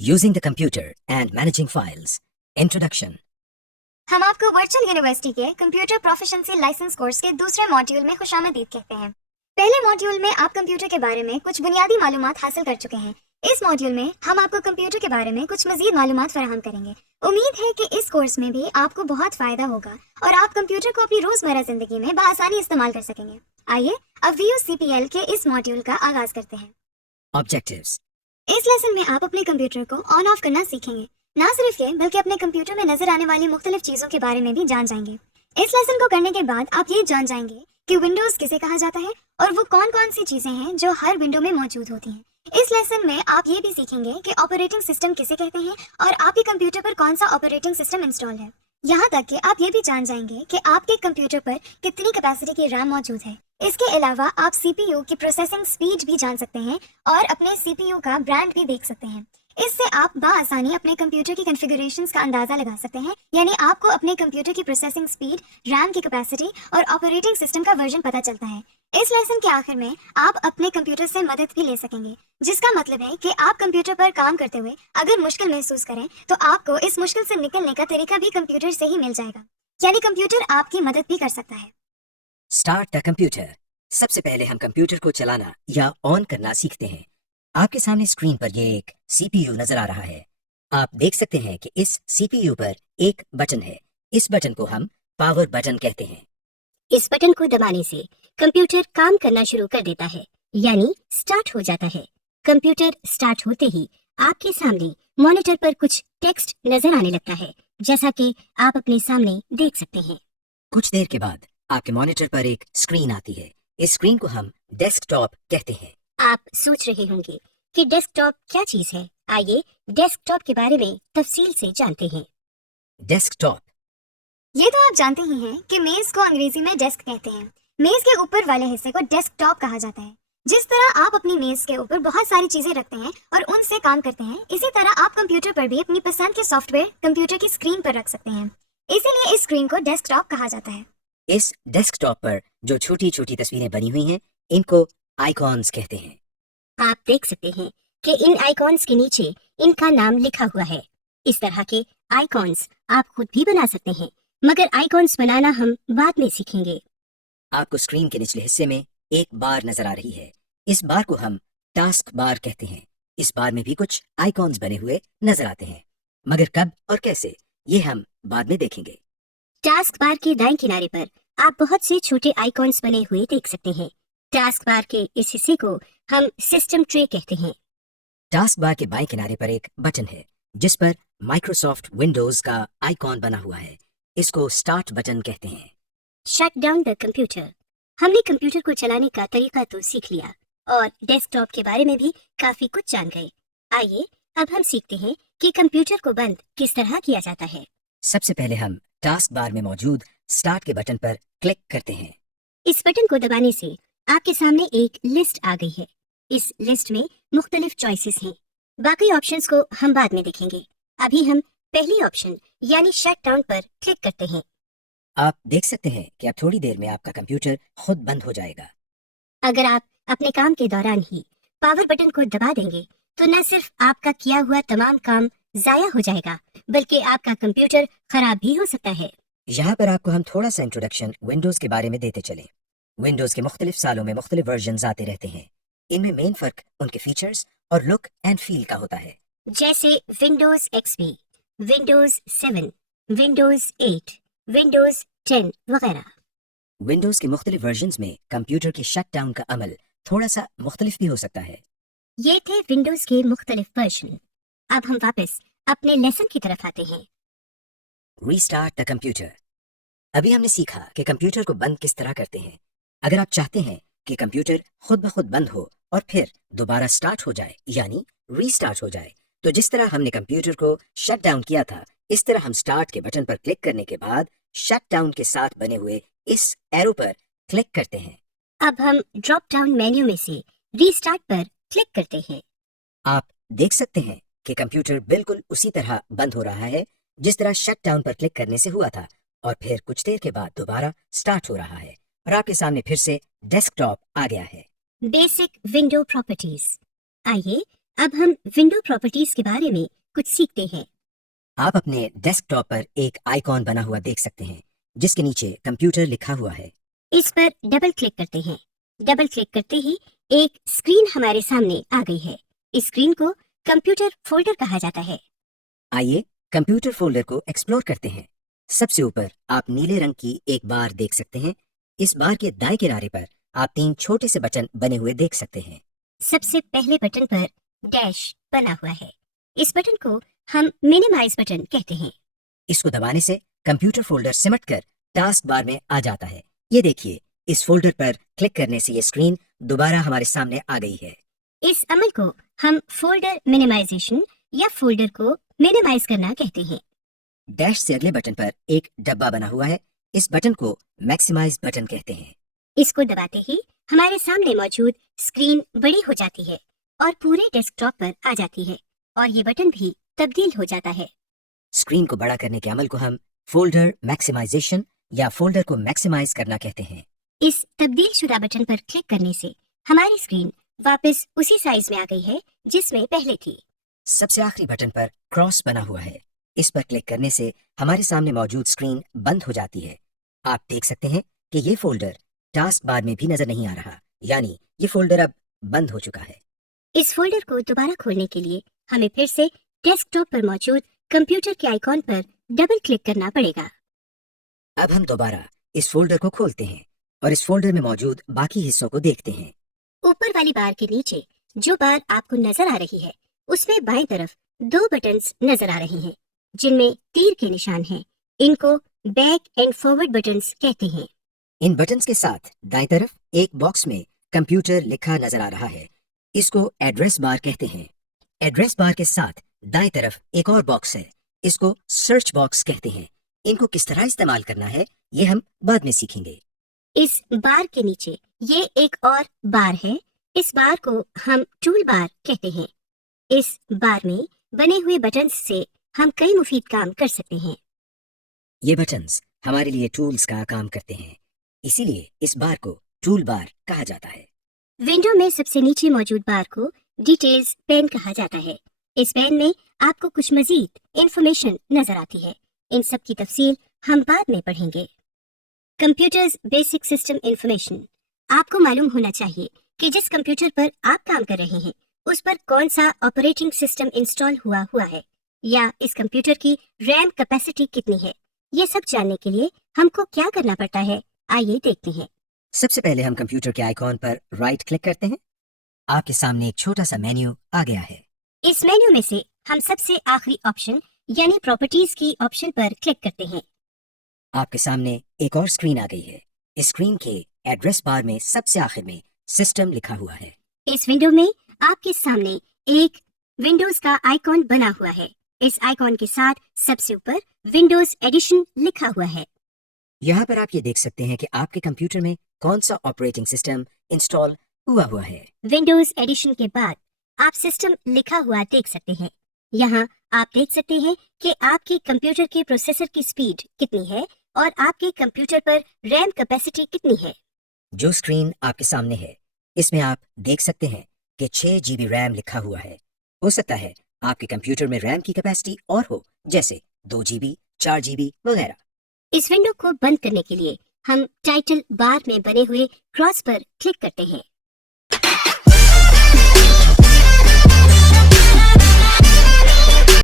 Using the computer and managing files. Introduction. हम आपको virtual university के कंप्यूटर प्रोफिशिएंसी लाइसेंस कोर्स के दूसरे मॉड्यूल में खुशामदीद कहते हैं। पहले मॉड्यूल में आप कंप्यूटर के बारे में कुछ बुनियादी मालूमात हासिल कर चुके हैं। इस मॉड्यूल में हम आपको कंप्यूटर के बारे में कुछ मजीद मालूमात फराहम करेंगे। उम्मीद है कि इस कोर्स में भी आपको बहुत फायदा होगा और आप कंप्यूटर को अपनी रोजमर्रा जिंदगी में बआसानी इस्तेमाल कर सकेंगे। आइए अब VUCPL के इस मॉड्यूल का आगाज करते हैं। Objectives. इस लेसन में आप अपने कंप्यूटर को ऑन ऑफ करना सीखेंगे। ना सिर्फ ये बल्कि अपने कंप्यूटर में नजर आने वाली मुख्तलिफ चीजों के बारे में भी जान जाएंगे। इस लेसन को करने के बाद आप ये जान जाएंगे कि विंडोज किसे कहा जाता है और वो कौन कौन सी चीजें हैं जो हर विंडो में मौजूद होती हैं। इस लेसन में आप ये भी सीखेंगे कि ऑपरेटिंग सिस्टम किसे कहते हैं और आपके कंप्यूटर पर कौन सा ऑपरेटिंग सिस्टम इंस्टॉल है। यहाँ तक कि आप ये भी जान जाएंगे कि आपके कंप्यूटर पर कितनी कैपेसिटी की रैम मौजूद है। इसके अलावा आप CPU की प्रोसेसिंग स्पीड भी जान सकते हैं और अपने CPU का ब्रांड भी देख सकते हैं। इससे आप बाआसानी अपने कंप्यूटर की कॉन्फ़िगरेशंस का अंदाजा लगा सकते हैं, यानी आपको अपने कंप्यूटर की प्रोसेसिंग स्पीड, रैम की कैपेसिटी और ऑपरेटिंग सिस्टम का वर्जन पता चलता है। इस लेसन के आखिर में आप अपने कंप्यूटर से मदद भी ले सकेंगे, जिसका मतलब है कि आप कंप्यूटर पर काम करते हुए अगर मुश्किल महसूस करें तो आपको इस मुश्किल से निकलने का तरीका भी कंप्यूटर से ही मिल जाएगा, यानी कंप्यूटर आपकी मदद भी कर सकता है। Start the computer. सबसे पहले हम कंप्यूटर को चलाना या ऑन करना सीखते हैं। आपके सामने स्क्रीन पर ये एक CPU नजर आ रहा है। आप देख सकते हैं कि इस CPU पर एक बटन है। इस बटन को हम पावर बटन कहते हैं। इस बटन को दबाने से कंप्यूटर काम करना शुरू कर देता है, यानी स्टार्ट हो जाता है। कंप्यूटर स्टार्ट होते ही आपके सामने मॉनिटर पर कुछ टेक्स्ट नजर आने लगता है, जैसा कि आप अपने सामने देख सकते हैं। कुछ देर के बाद आपके मॉनिटर पर एक स्क्रीन आती है। इस स्क्रीन को हम डेस्कटॉप कहते हैं। आप सोच रहे होंगे कि डेस्कटॉप क्या चीज है। आइए डेस्कटॉप के बारे में तफसील से जानते हैं। डेस्कटॉप ये तो आप जानते ही हैं कि मेज को अंग्रेजी में डेस्क कहते हैं। मेज के ऊपर वाले हिस्से को डेस्कटॉप कहा जाता है। जिस तरह आप अपनी मेज के ऊपर बहुत सारी चीजें रखते हैं और उनसे काम करते हैं, इसी तरह आप कंप्यूटर पर भी अपनी पसंद के सॉफ्टवेयर कंप्यूटर की स्क्रीन पर रख सकते हैं। इसीलिए इस स्क्रीन को डेस्कटॉप कहा जाता है। इस डेस्कटॉप पर जो छोटी छोटी तस्वीरें बनी हुई हैं, इनको आइकॉन्स कहते हैं। आप देख सकते हैं कि इन आइकॉन्स के नीचे इनका नाम लिखा हुआ है। इस तरह के आइकॉन्स आप खुद भी बना सकते हैं, मगर आइकॉन्स बनाना हम बाद में सीखेंगे। आपको स्क्रीन के निचले हिस्से में एक बार नजर आ रही है। इस बार को हम टास्क बार कहते हैं। इस बार में भी कुछ आइकॉन्स बने हुए नजर आते हैं, मगर कब और कैसे ये हम बाद में देखेंगे। टास्क बार के दाएं किनारे पर आप बहुत से छोटे आइकॉन्स बने हुए देख सकते हैं। टास्क बार के इस हिस्से को हम सिस्टम ट्रे कहते हैं। टास्क बार के बाएं किनारे पर एक बटन है जिस पर माइक्रोसॉफ्ट विंडोज का आइकॉन बना हुआ है। इसको स्टार्ट बटन कहते हैं। Shut down the computer. हमने कंप्यूटर को चलाने का तरीका तो सीख लिया और डेस्कटॉप के बारे में भी काफी कुछ जान गए। आइए अब हम सीखते हैं कि कंप्यूटर को बंद किस तरह किया जाता है। सबसे पहले हम टास्क बार में मौजूद स्टार्ट के बटन पर क्लिक करते हैं। इस बटन को दबाने से आपके सामने एक लिस्ट आ गई है। इस लिस्ट में मुख्तलिफ चॉइसेस हैं। बाकी ऑप्शंस को हम बाद में देखेंगे। अभी हम पहली ऑप्शन यानी शट डाउन पर क्लिक करते हैं। आप देख सकते हैं कि अब थोड़ी देर में आपका कंप्यूटर खुद बंद हो जाएगा। अगर आप अपने काम के दौरान ही पावर बटन को दबा देंगे तो न सिर्फ आपका किया हुआ तमाम काम जाया हो जाएगा, बल्कि आपका कंप्यूटर खराब भी हो सकता है। यहाँ पर आपको हम थोड़ा सा इंट्रोडक्शन विंडोज के बारे में देते चले। विंडोज के मुख्तलिफ सालों में मुख्तलिफ वर्जन आते रहते हैं। इनमें मेन फर्क उनके फीचर्स और लुक एंड फील का होता है, जैसे Windows XP, Windows 7, Windows 8, Windows 10 वगैरह। विंडोज के मुख्तलिफ वर्जन्स में कंप्यूटर के शट डाउन का अमल थोड़ा सा मुख्तलिफ भी हो सकता है। ये थे विंडोज के मुख्तलिफ वर्जन। अब हम वापस अपने लेसन की तरफ आते हैं। Restart the computer. अभी हमने सीखा कि कंप्यूटर को बंद किस तरह करते हैं। अगर आप चाहते हैं कि कंप्यूटर खुद ब खुद बंद हो और फिर दोबारा स्टार्ट हो जाए, यानी रीस्टार्ट हो जाए, तो जिस तरह हमने कंप्यूटर को शट डाउन किया था, इस तरह हम स्टार्ट के बटन पर क्लिक करने के बाद शट डाउन के साथ बने हुए इस एरो पर क्लिक करते हैं। अब हम ड्रॉप डाउन मेन्यू में से रीस्टार्ट पर क्लिक करते हैं। आप देख सकते हैं कि कंप्यूटर बिल्कुल उसी तरह बंद हो रहा है जिस तरह शट डाउन पर क्लिक करने से हुआ था, और फिर कुछ देर के बाद दोबारा स्टार्ट हो रहा है और आपके सामने फिर से डेस्कटॉप आ गया है। Basic window properties. आइए अब हम विंडो प्रॉपर्टीज के बारे में कुछ सीखते हैं। आप अपने डेस्कटॉप पर एक आइकॉन बना हुआ देख सकते हैं जिसके नीचे कंप्यूटर लिखा हुआ है। इस पर डबल क्लिक करते हैं। डबल क्लिक करते ही एक स्क्रीन हमारे सामने आ गई है। इस स्क्रीन को कंप्यूटर फोल्डर कहा जाता है। आइए कंप्यूटर फोल्डर को एक्सप्लोर करते हैं। सबसे ऊपर आप नीले रंग की एक बार देख सकते हैं। इस बार के दाएं किनारे पर आप 3 छोटे से बटन बने हुए देख सकते हैं। सबसे पहले बटन पर डैश बना हुआ है। इस बटन को हम मिनिमाइज बटन कहते हैं। इसको दबाने से कंप्यूटर फोल्डर सिमटकर टास्क बार में आ जाता है। ये देखिए, इस फोल्डर पर क्लिक करने से ये स्क्रीन दोबारा हमारे सामने आ गई है। इस अमल को हम फोल्डर मिनिमाइजेशन या फोल्डर को मिनिमाइज करना कहते हैं। डैश से अगले बटन पर एक डब्बा बना हुआ है। इस बटन को मैक्सिमाइज बटन कहते हैं। इसको दबाते ही हमारे सामने मौजूद स्क्रीन बड़ी हो जाती है और पूरे डेस्कटॉप पर आ जाती है और ये बटन भी तब्दील हो जाता है। स्क्रीन को बड़ा करने के अमल को हम फोल्डर मैक्सिमाइजेशन या फोल्डर को मैक्सिमाइज करना कहते हैं। इस तब्दील शुदा बटन पर क्लिक करने से हमारी स्क्रीन वापस उसी साइज में आ गई है जिसमें पहले थी। सबसे आखिरी बटन पर क्रॉस बना हुआ है। इस पर क्लिक करने से हमारे सामने मौजूद स्क्रीन बंद हो जाती है। आप देख सकते हैं कि ये फोल्डर टास्क बार में भी नजर नहीं आ रहा, यानी ये फोल्डर अब बंद हो चुका है। इस फोल्डर को दोबारा खोलने के लिए हमें फिर से डेस्कटॉप पर मौजूद कंप्यूटर के आइकॉन पर डबल क्लिक करना पड़ेगा। अब हम दोबारा इस फोल्डर को खोलते हैं और इस फोल्डर में मौजूद बाकी हिस्सों को देखते हैं। ऊपर वाली बार के नीचे जो बार आपको नजर आ रही है उसमें बाएं तरफ 2 बटन्स नजर आ रहे हैं जिनमें तीर के निशान हैं। इनको बैक एंड फॉरवर्ड बटन्स कहते हैं। इन बटन्स के साथ दाएं तरफ एक बॉक्स में कंप्यूटर लिखा नजर आ रहा है। इसको एड्रेस बार कहते हैं। एड्रेस बार के साथ दाएं तरफ एक और बॉक्स है। इसको सर्च बॉक्स कहते हैं। इनको किस तरह इस्तेमाल करना है ये हम बाद में सीखेंगे। इस बार के नीचे ये एक और बार है। इस बार को हम टूल बार कहते हैं। इस बार में बने हुए बटन्स से हम कई मुफीद काम कर सकते हैं। ये बटन्स हमारे लिए टूल्स का काम करते हैं, इसीलिए इस बार को टूल बार कहा जाता है। विंडो में सबसे नीचे मौजूद बार को डिटेल्स पेन कहा जाता है। इस पेन में आपको कुछ मजीद इंफॉर्मेशन नजर आती है। इन सब की तफसील हम बाद में पढ़ेंगे। Computers basic system information. आपको मालूम होना चाहिए कि जिस कंप्यूटर पर आप काम कर रहे हैं उस पर कौन सा ऑपरेटिंग सिस्टम इंस्टॉल हुआ है या इस कंप्यूटर की रैम कैपेसिटी कितनी है। ये सब जानने के लिए हमको क्या करना पड़ता है, आइए देखते हैं। सबसे पहले हम कंप्यूटर के आइकॉन पर राइट क्लिक करते हैं। आपके सामने एक छोटा सा मेन्यू आ गया है। इस मेन्यू में से हम सबसे आखिरी ऑप्शन यानी प्रॉपर्टीज की ऑप्शन पर क्लिक करते हैं। आपके सामने एक और स्क्रीन आ गई है। इस स्क्रीन के एड्रेस बार में सबसे आखिर में सिस्टम लिखा हुआ है। इस विंडो में आपके सामने एक विंडोज का आइकॉन बना हुआ है। इस आइकॉन के साथ सबसे ऊपर विंडोज एडिशन लिखा हुआ है। यहाँ पर आप ये देख सकते हैं कि आपके कंप्यूटर में कौन सा ऑपरेटिंग सिस्टम इंस्टॉल हुआ है। विंडोज एडिशन के बाद आप सिस्टम लिखा हुआ देख सकते हैं। यहाँ आप देख सकते हैं कि आपके कंप्यूटर के प्रोसेसर की स्पीड कितनी है और आपके कंप्यूटर पर रैम कैपेसिटी कितनी है। जो स्क्रीन आपके सामने है इसमें आप देख सकते हैं कि 6 GB रैम लिखा हुआ है। हो सकता है आपके कंप्यूटर में रैम की कैपेसिटी और हो, जैसे 2 GB, 4 GB वगैरह। इस विंडो को बंद करने के लिए हम टाइटल बार में बने हुए क्रॉस पर क्लिक करते हैं।